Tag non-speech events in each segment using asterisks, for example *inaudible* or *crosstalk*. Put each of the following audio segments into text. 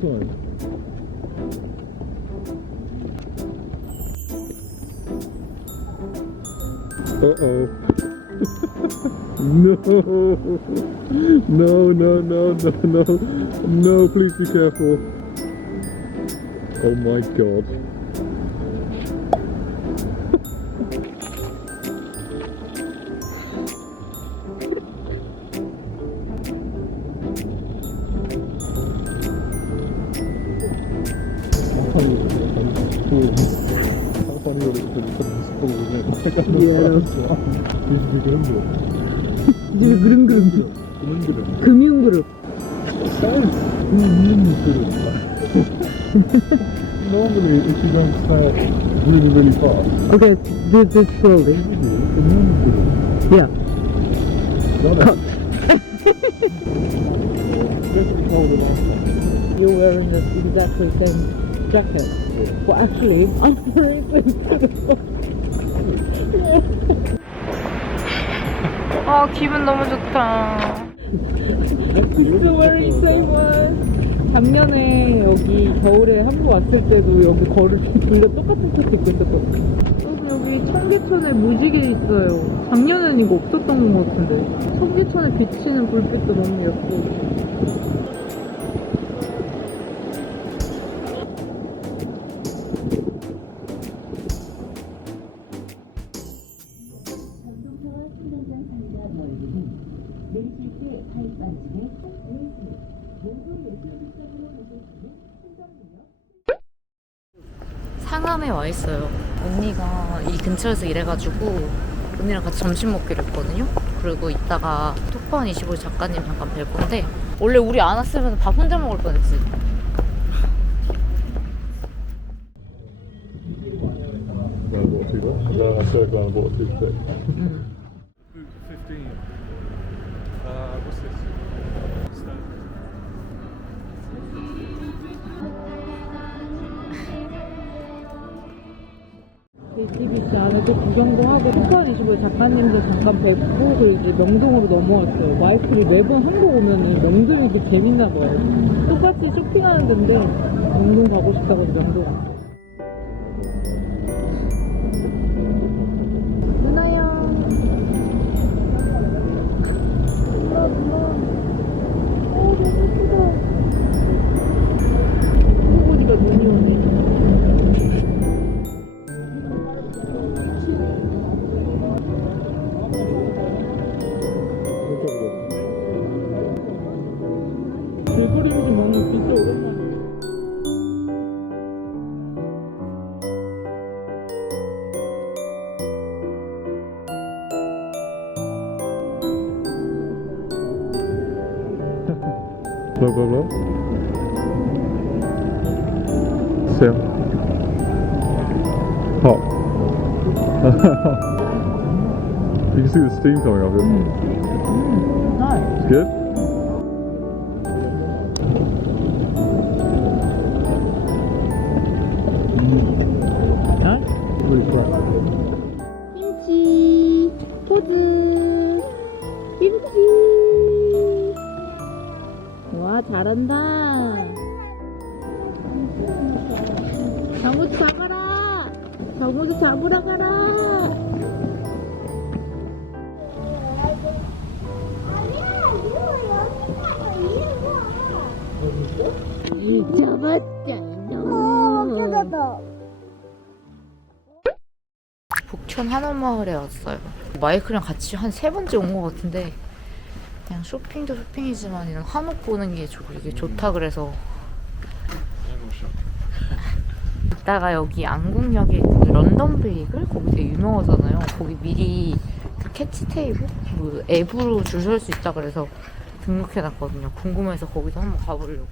Uh-oh. *laughs* no. No, no, no, no, no. No, please be careful. Oh my god. 그릉그릉. 금융그룹. Normally, if you don't start really, really fast, Okay, do this slowly. Yeah. Cut. You're wearing the exactly same jacket. Well, actually, I'm wearing the 아 기분 너무 좋다. 작년에 여기 겨울에 한국 왔을 때도 여기 걸을 때 둘다 똑같은 입고 있었거든. 여기 여기 청계천에 무지개 있어요. 작년엔 이거 없었던 것 같은데. 청계천에 비치는 불빛도 너무 예쁘고. 상암에 와 있어요. 언니가 이 근처에서 일해가지고 언니랑 같이 점심 먹기로 했거든요. 그리고 이따가 톡파원 25 작가님 잠깐 뵐 건데 원래 우리 안 왔으면 밥 혼자 먹을 뻔했지. water too quick. Boot 또 구경도 하고 25 작가님도 잠깐 뵙고 그리고 이제 명동으로 넘어왔어요. 와이프를 매번 한국 오면은 명동이 이렇게 재밌나 봐요. 똑같이 쇼핑하는 데인데 명동 가고 싶다고 명동 Blah, blah, blah. Sam. Hot. *laughs* you can see the steam coming off it. Mm. Mm. Nice. It's good? 정우지 잡으러 가라. 북촌 한옥마을에 왔어요. 마이크랑 같이 한 세 번째 온 것 같은데 그냥 쇼핑도 쇼핑이지만 이런 한옥 보는 게 좋, 이게 좋다 그래서 이따가 여기 안국역에 있는 그 런던 베이글 거기 되게 유명하잖아요. 거기 미리 그 캐치 테이블 뭐 앱으로 줄 설 수 있다 그래서 등록해놨거든요. 궁금해서 거기도 한번 가보려고.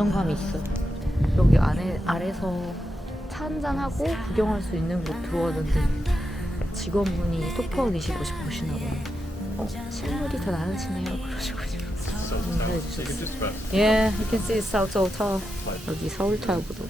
안정감이 있어요. 여기 안에 아래서 차 한잔 하고 구경할 수 있는 곳 들어왔는데 직원분이 토퍼원 25시 보시나 봐요. 어, 실물이 더 나으시네요. *laughs* 그러시고 인사해 주셨어요. 예, you can see South Tower. 여기 서울 타워도.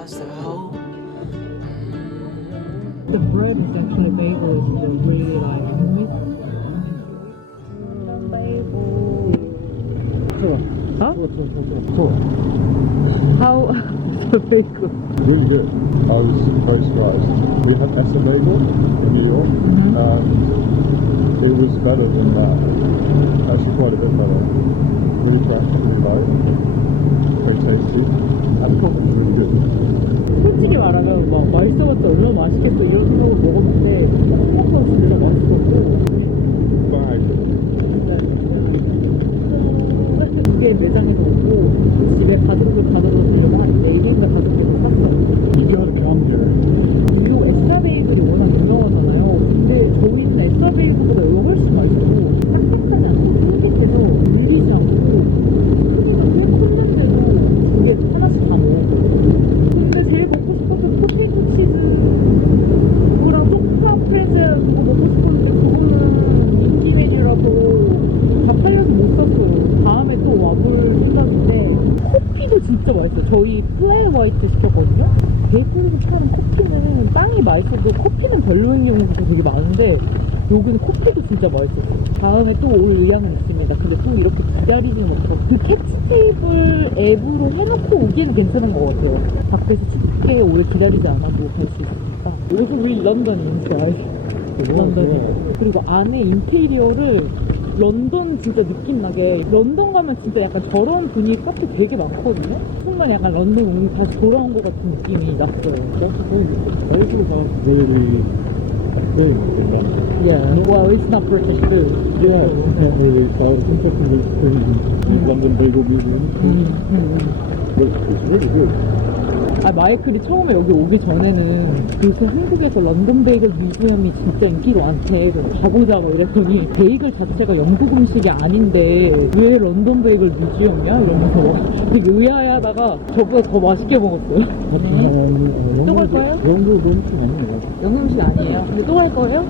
lost of hope. The bread is actually available is really like Huh? How *laughs* Really good. I was very surprised. We had Essa Bagel in New York, mm -hmm. and it was better than that. Actually, quite a bit better. Really practical, right? Was really good. 솔직히 말하면 막 맛있어봤자 얼마나 맛있겠어 이런 생각을 먹었는데 생각보다 진짜 맛있었고 Bag. 두개 매장에서 먹고 집에 가족들 가져다 주려고 한 4개인가 5개를 샀어요 You gotta come here. 뉴욕 에스타 베이글이 워낙 유명하잖아요 근데 저희는 에스타 베이글보다 이거 훨씬 맛있고 딱딱하지 않고 쫄깃해서 물리지 않고 크기가 꽤 컸는데도 두 개 하나씩 다 먹어 근데 제일 먹고 싶었던 포테이토 치즈 그거랑 쪽파 프레젤 그거 먹고 싶었는데 그거는 인기 메뉴라서 다 팔려서 못 샀어 다음에 또 와볼 생각인데 커피도 진짜 맛있어요 저희 플라이 화이트 시켰거든요 베이커리에서 파는 커피는 빵이 맛있어도 커피는 별로인 경우도 되게 많은데 여기는 커피도 진짜 맛있었어요 다음에 또 올 의향은 있습니다 근데 또 이렇게 기다리지 못하고 그 캐치 테이블 앱으로 해놓고 오기에는 괜찮은 것 같아요 밖에서 쉽게 오래 기다리지 않아도 갈 수 있으니까 Also we London inside 런던에 그리고 안에 인테리어를 런던 진짜 느낌 나게 런던 가면 진짜 약간 저런 분위기 카페 되게 많거든요 순간 약간 런던 온 다시 돌아온 것 같은 느낌이 났어요 Yeah, well, it's not British food. Yeah, it's not really. It's mm-hmm. London bagel museum. Mm -hmm. It's really good. 아 마이클이 처음에 여기 오기 전에는 그래서 한국에서 런던 베이글 뮤지엄이 진짜 인기가 많대 그래서 가보자 막 이랬더니 베이글 자체가 영국 음식이 아닌데 왜 런던 베이글 뮤지엄이야? 이러면서 막 되게 의아해하다가 저보다 더 맛있게 먹었어요 네. 또갈 거예요? 영국 음식 아니에요. 영국 음식 아니에요 근데 또 갈 거예요?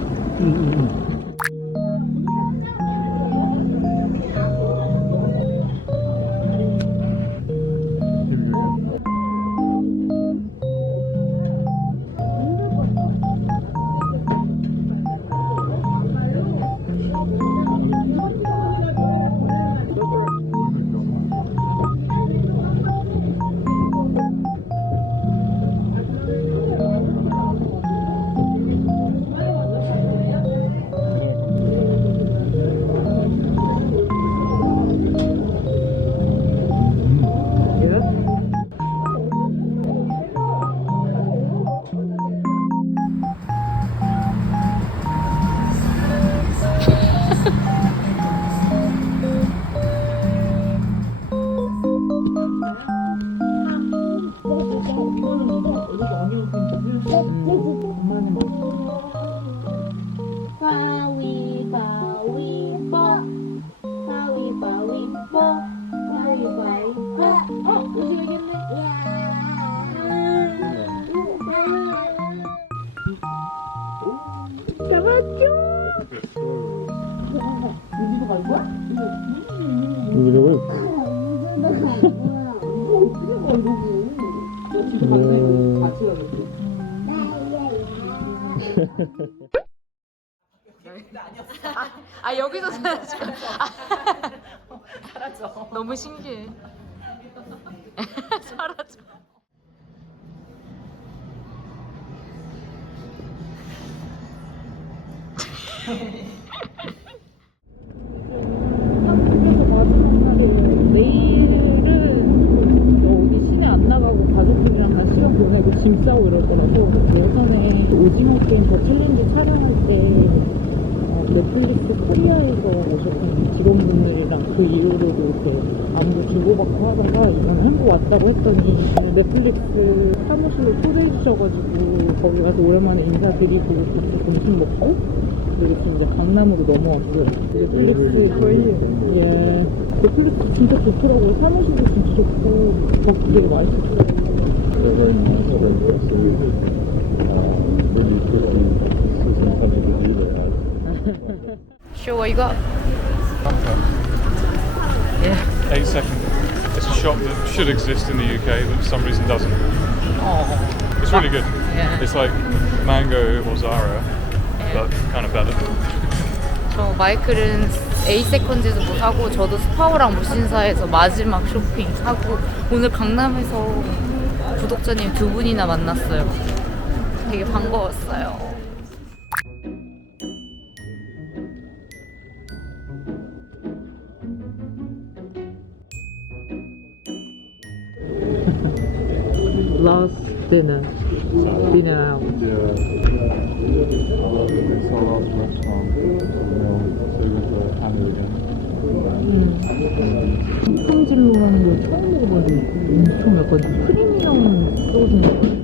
우리도 갈 거야? 집에 갔는데 같이 가겠지. 아 여기서 사라져. 사라져. 너무 신기해. *laughs* 사라져. 짐 싸고 이럴 거라서 예전에 오징어 게임 더 챌린지 촬영할 때 어, 넷플릭스 코리아에서 오셨던 직원분들이랑 그 이후로도 이렇게 안부 주고받고 하다가 이번에 한국 왔다고 했더니 넷플릭스 사무실로 초대해 주셔가지고 거기 가서 오랜만에 인사드리고 같이 점심 먹고 그리고 또 이제 강남으로 넘어왔어요. 넷플릭스 예. 넷플릭스 진짜 좋더라고요. 사무실도 진짜 좋고 먹기 되게 맛있었어요. very nice, very impressive. Uh, really pretty season something to do there. Show what you got. eight second. It's a shop that should exist in the UK, but for some reason doesn't. Oh. It's really good. Yeah. It's like Mango or Zara, But kind of better. 저 마이클은 A 세컨즈도 뭐 사고 저도 스파오랑 무신사에서 마지막 쇼핑 사고 오늘 강남에서 구독자님 두 분이나 만났어요. 되게 반가웠어요. Last dinner. Dinner out. 약간 크리미한 소스인 것같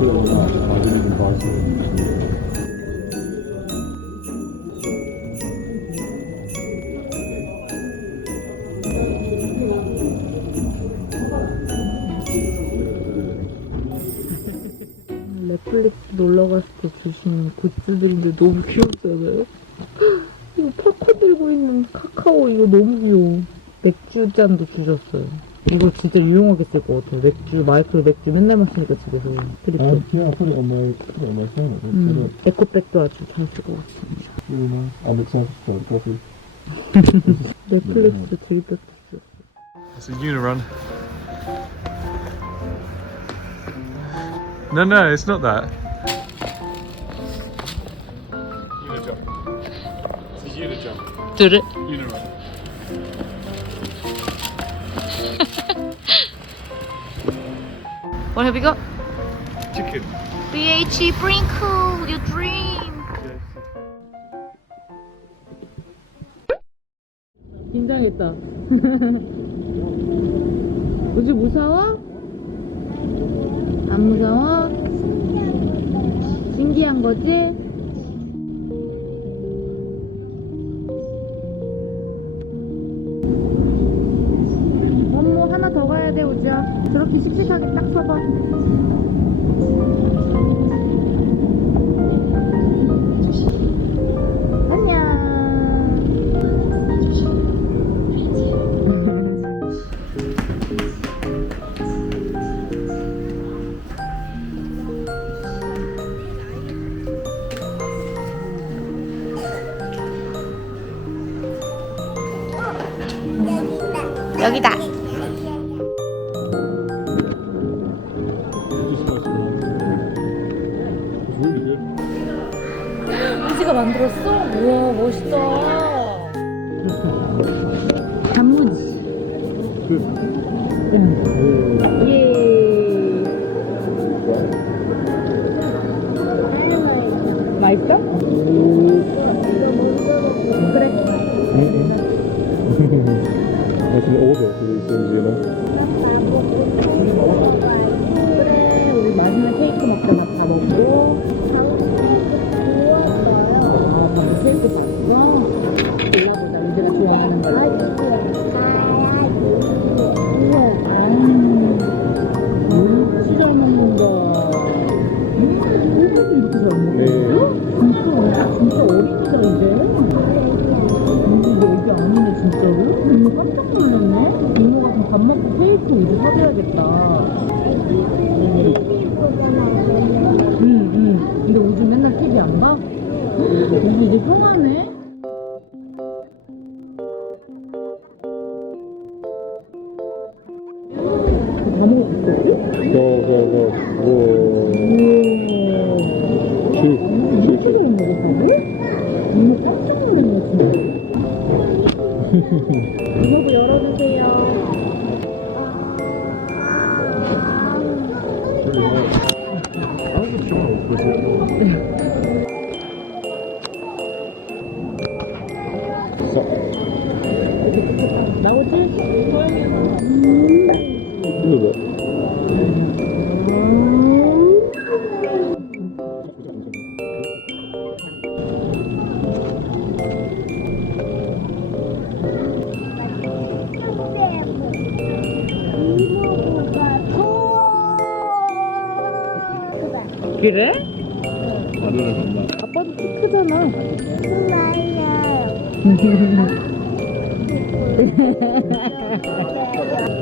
it was that, and I didn't even buy it. 굿즈들인데 너무 귀엽잖아요? 이거 팝콘 들고 있는 카카오 이거 너무 귀여워. 맥주 잔도 주셨어요. 이거 진짜 유용하게 쓸 것 같아요. 맥주, 마이크로 맥주 맨날 마시니까 집에서. my put it on my phone. I think. 음, 에코백도 아주 잘쓸것 같습니다. Really nice. I'm excited to start coffee. 넷플릭스 드립백 주셨어요. It's a Unirun. No, no, it's not that. Unijump. 들을 Unirun. What have you got? Chicken. BH Sprinkle, your dream. 긴장했다. 우주 무서워? 안 무서워? 신기한 거지? 저렇게 씩씩하게 딱 서봐. 만들었어? 우와 멋있다. 단무지. 예. 맛있어? That's an order for these things, you know. 그래 どうぞ。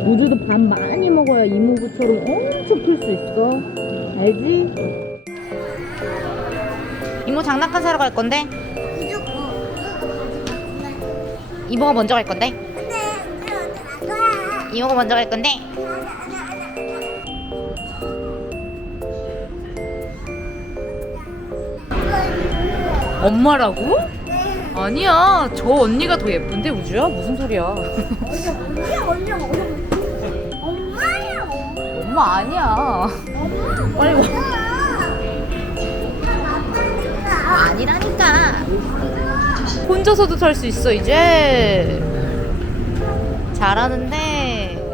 우주도 밥 많이 먹어야 이모부처럼 엄청 클 수 있어. 알지? 이모 장난감 사러 갈 건데? 이모가 먼저 갈 건데? 이모가 먼저 갈 건데? 엄마라고? 아니야 저 언니가 더 예쁜데 우주야? 무슨 소리야? 엄마 아니야. 빨리 와. 아니라니까. 혼자서도 탈 수 있어 이제. 잘하는데.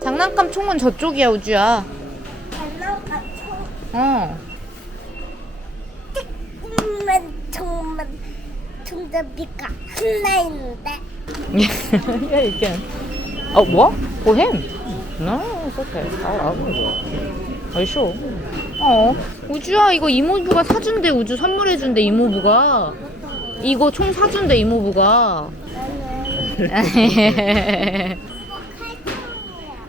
장난감 총은 저쪽이야 우주야. 어 정말 정말 정답이가 하나 있는데 yeah, you can. Oh, what? For him? No, it's okay. I'll, I'll do it. Are you sure? 어, 우주야, 이거 이모부가 사준대, 우주 선물해준대, 이모부가. 이거 총 사준대, 이모부가. *laughs*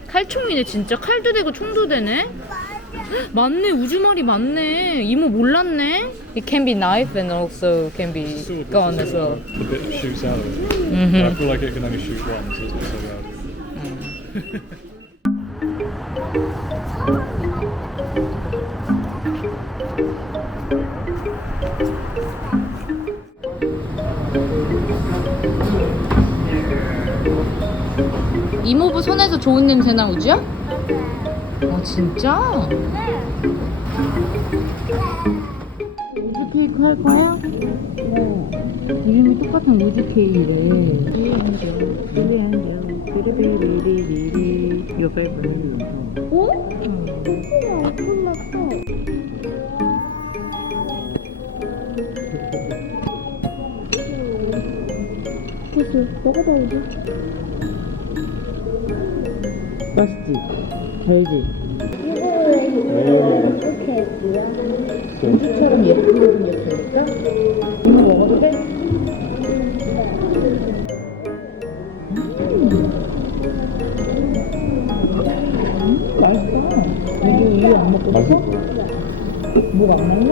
칼총이네, 진짜. 칼도 되고 총도 되네? 헉, 맞네, 우주 말이 맞네. 이모 몰랐네? It can be knife and also can be gun as well. The bit that shoots out of it. Mhm. I feel like it can only shoot one, so it's not so bad. 이모부 손에서 좋은 냄새 나 우주야? 어 진짜? 우주 케이크 할 거야? 어. 이름이 똑같은 우주 케이크래. Your favorite. 어? 됐어. 먹어봐, 우주. 맛있지? 달지? 우주처럼 예쁘게 생겼으니까? 이거 먹어도 돼? 음, 맛있다. 이거 이거 안 먹고 싶어? 뭐안 먹냐?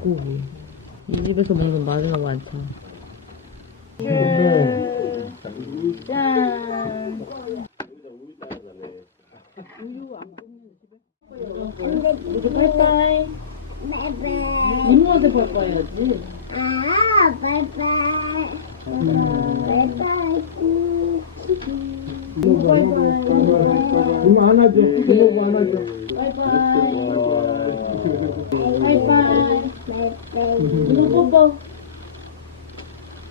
닭고기. 이 집에서 먹는 마지막 반찬. 바이바이. 이모한테 볼 거야지. 아, 바이바이. 바이바이. 이모 안아줘. 이모 안아줘. 바이 바이. 이모 뽀뽀.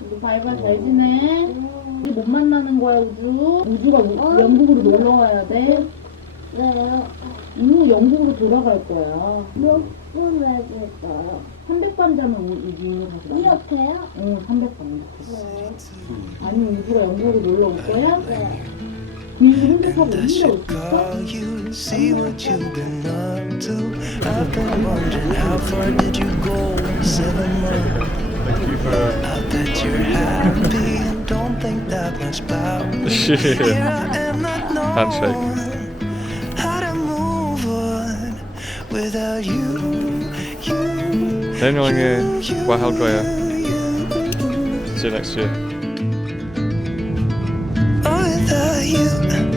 우리 바이바이 잘 지내. 우리 못 만나는 거야 우주. 우주가 우- 영국으로 놀러 와야 돼. 왜요? 우 영국으로 돌아갈 거야. 몇 분을 했어요? 300반 자면 우주 만나. 이렇게요? 응, 300반. 아니 우주가 영국으로 놀러 올 거야? 네. And I should call you and see what you've been up to. I've been wondering how far did you go? Seven months. Thank you for. I bet you're happy and don't think that much about me. *laughs* yeah. Handshake. How to move on without you. you Daniel, you, you, wow, how dry. See you next year you.